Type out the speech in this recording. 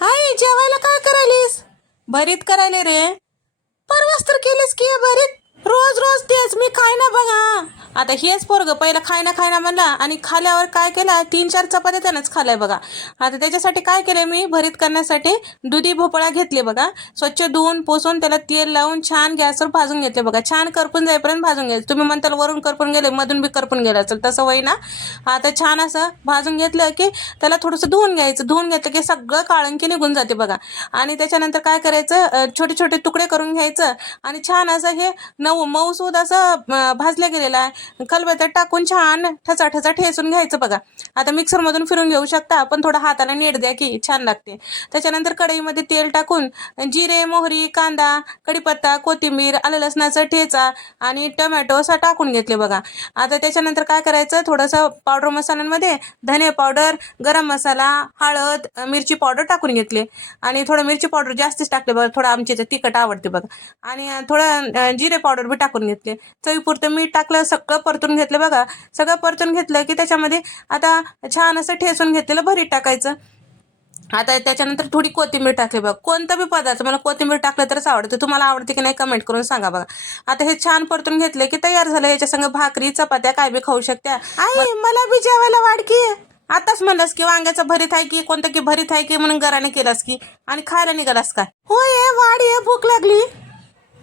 हाय, जेवायला काय करायलीस? भरीत करायले रे. परवाच तर केलीस की हे भरीत. रोज रोज तेच मी खाय ना बघा. आता हेच पोरग पहिलं खाय ना म्हणला आणि खाल्यावर काय केलं, 3-4 चपात्या त्यानंच खाल्लाय बघा. आता त्याच्यासाठी काय केलंय मी भरीत करण्यासाठी दुधी भोपळा घेतले बघा. स्वच्छ धुवून पुसून त्याला तेल लावून छान गॅसवर भाजून घेतले बघा. छान करपून जाईपर्यंत भाजून घ्यायचं. तुम्ही म्हणताल वरून करपून गेले, मधून बी करपून गेलं असेल, तसं होई ना. आता छान असं भाजून घेतलं की त्याला थोडंसं धुवून घ्यायचं. धुवून घेतलं की सगळं काळंकी निघून जाते बघा. आणि त्याच्यानंतर काय करायचं, छोटे छोटे तुकडे करून घ्यायचं आणि छान असं हे मऊसूद असं भाजलं गेलेलं आहे खलबत्त्यात टाकून छान ठसा ठसा ठेचून घ्यायचं बघा. आता मिक्सरमधून फिरून घेऊ शकता, पण थोडं हाताला नीट द्या की छान लागते. त्याच्यानंतर कढईमध्ये तेल टाकून जिरे, मोहरी, कांदा, कढीपत्ता, कोथिंबीर, आलं लसणाचा ठेचा आणि टोमॅटो असं टाकून घेतले बघा. आता त्याच्यानंतर काय करायचं, थोडंसं पावडर मसाल्यांमध्ये धने पावडर, गरम मसाला, हळद, मिरची पावडर टाकून घेतले आणि थोडं मिरची पावडर जास्तीच टाकले बघा. थोडं आमच्या इथे तिखट आवडते बघा. आणि थोडं जिरे पावडर बी टाकून घेतले. चवीपुरतं मीठ टाकलं, सगळं परतून घेतलं बघा. सगळं परतून घेतलं की त्याच्यामध्ये आता छान असं ठेचून घेतलेलं भरीत टाकायचं. आता त्याच्यानंतर थोडी कोथिंबीर टाकली बघा. कोणता बी पदार्थ मला कोथिंबीर टाकलं तरच आवडतं. तुम्हाला आवडते की नाही कमेंट करून सांगा बघा. आता हे छान परतून घेतले की तयार झालं. याच्या संग भाकरी चपात्या काय बी खाऊ शकत्या. आई, मला बी जेवायला वाढ की. आताच म्हणलास की वांग्याचं भरीत आहे की कोणतं की भरीत आहे की म्हणून घराने केलास की आणि खायला निघालास काय? होय वाढ, भूक लागली.